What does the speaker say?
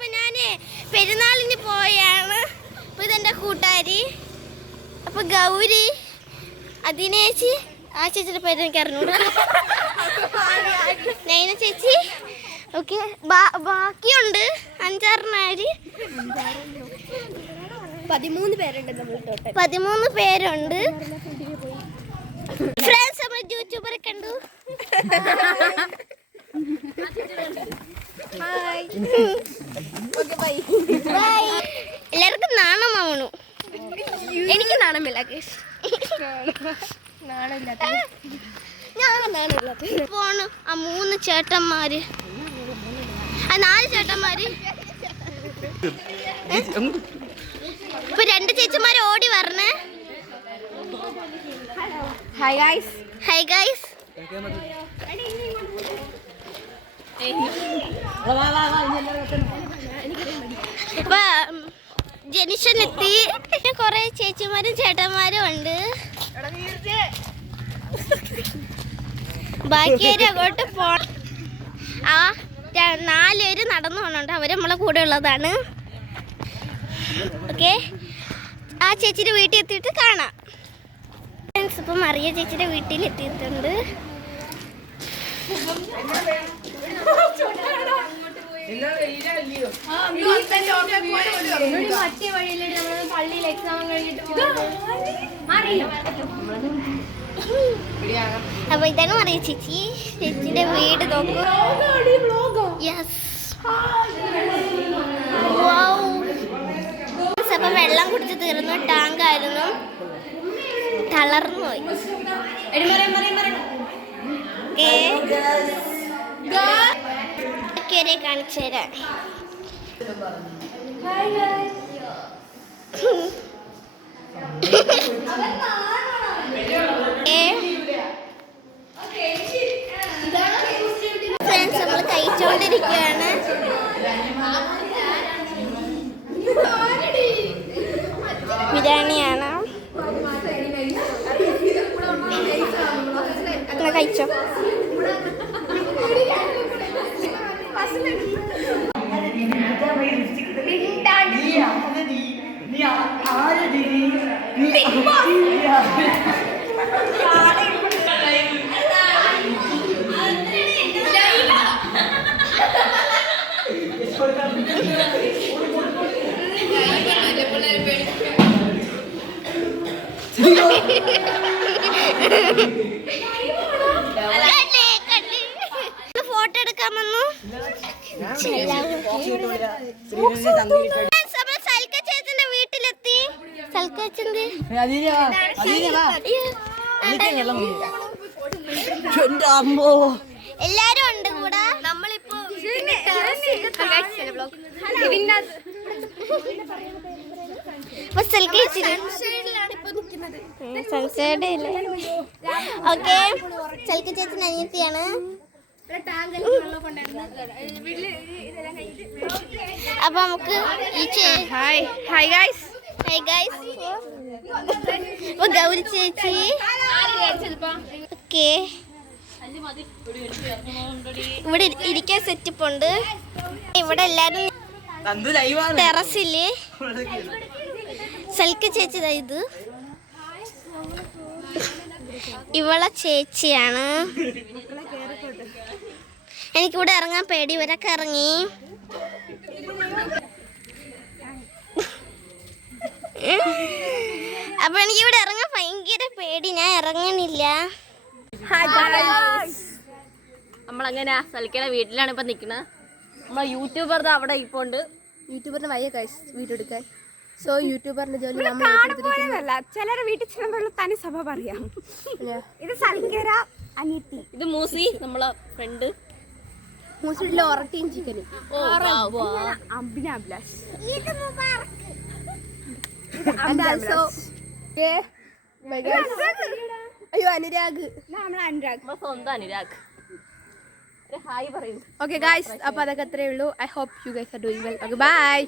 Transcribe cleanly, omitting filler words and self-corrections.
അപ്പൊ ഞാന് പെരുന്നാളിന് പോയാണ്. അപ്പൊ ഇതെന്റെ കൂട്ടുകാരി. അപ്പൊ ഗൗരി, അതിനേച്ചി, ആ ചേച്ചിയുടെ പേര് എനിക്ക് അറിഞ്ഞൂടാ, നൈന ചേച്ചി. ഓക്കെ, ബാക്കിയുണ്ട് 5-6 13 പേരുണ്ട്. 13 പേരുണ്ട്. ഫ്രണ്ട്സ്, നമ്മൾ യൂട്യൂബറെ കണ്ടു. എല്ലാവർക്കും നാണമാവണു. എനിക്ക് നാണമില്ല. പോണു ആ 3 ചേട്ടന്മാര്, ആ 4 ചേട്ടന്മാര്. ഇപ്പൊ 2 ചേച്ചിമാര് ഓടി വരണേ. Hi guys. Hi guys. ഇപ്പൊ ജനിഷനെത്തി. കൊറേ ചേച്ചിമാരും ചേട്ടന്മാരും ഉണ്ട്. ബാക്കിയൊരു അങ്ങോട്ട് ആ 4 പേര് നടന്നു പോണുണ്ട്. അവര് നമ്മളെ കൂടെ ഉള്ളതാണ്. ഓക്കെ, ആ ചേച്ചിയുടെ വീട്ടിൽ എത്തിയിട്ട് കാണാം. ഇപ്പം മറിയ ചേച്ചിയുടെ വീട്ടിൽ എത്തിയിട്ടുണ്ട്. പള്ളിയിൽ എക്സാം കഴിഞ്ഞിട്ട് അപ്പൊ ഇതാണ് മറിയ ചേച്ചി. ചേച്ചിയുടെ വീട് നോക്കൂ. യെസ്, അപ്പൊ വെള്ളം കുടിച്ച് തീർന്നു. ടാങ്കായിരുന്നു, തളർന്നു പോയി. കാണിച്ചു തരാം. ഫ്രണ്ട്സ്, നമ്മൾ കഴിച്ചോണ്ടിരിക്കുകയാണ്. ബിരിയാണിയാണ്. കഴിച്ചോ. ഫോട്ടോ എടുക്കാൻ വന്നു. സൽക്കച്ചേച്ചന്റെ വീട്ടിലെത്തി. സൽക്കച്ചന്റെ എല്ലാരും ഉണ്ട് കൂടെ. നമ്മളിപ്പോ സൺസൈഡ് ഇല്ല. ഓക്കെ, സൽക്ക ചേച്ചി അനിയത്തിയാണ്. അപ്പൊ നമുക്ക് ഹായ് ഗൈസ്. അപ്പൊ ഗൗരി ചേച്ചി. ഓക്കെ, ഇവിടെ ഇരിക്കാൻ സെറ്റപ്പ് ഉണ്ട്. ഇവിടെ എല്ലാരും ടെറസില്. സൽക്ക ചേച്ചി ഇത് ഇവളെ ചേച്ചിയാണ്. എനിക്കിവിടെ ഇറങ്ങാൻ പേടി. ഇവരൊക്കെ ഇറങ്ങി. അപ്പൊ എനിക്കിവിടെ ഇറങ്ങാൻ ഭയങ്കര പേടി. ഞാൻ ഇറങ്ങണില്ല. നമ്മളങ്ങനെ സൽക്കയുടെ വീട്ടിലാണ് ഇപ്പൊ നിക്കണത്. നമ്മളെ യൂട്യൂബറിന്റെ അവിടെ ഇപ്പൊ ഉണ്ട്. യൂട്യൂബറിന്റെ വയ്യ ഗൈസ് വീഡിയോ എടുക്കാൻ. സോ യൂട്യൂബറിന്റെ ജോലി ചിലരുടെ വീട്ടിൽ ചെല്ലുമ്പോൾ തനി സഭ പറയാം. ഇത് സൽക്കര അനിയത്തി. ഇത് മൂസി, നമ്മളെ ഫ്രണ്ട്. മൂസിലെ ഒറട്ടിയും ചിക്കനും. അഭിലാഷ്. അയ്യോ അനുരാഗ്. സ്വന്തം അനുരാഗ്. ഹായ് പറയൂ. ഓക്കെ ഗൈസ്, അപ്പൊ അതൊക്കെ അത്രേ ഉള്ളൂ. I hope you guys are doing well. Okay by.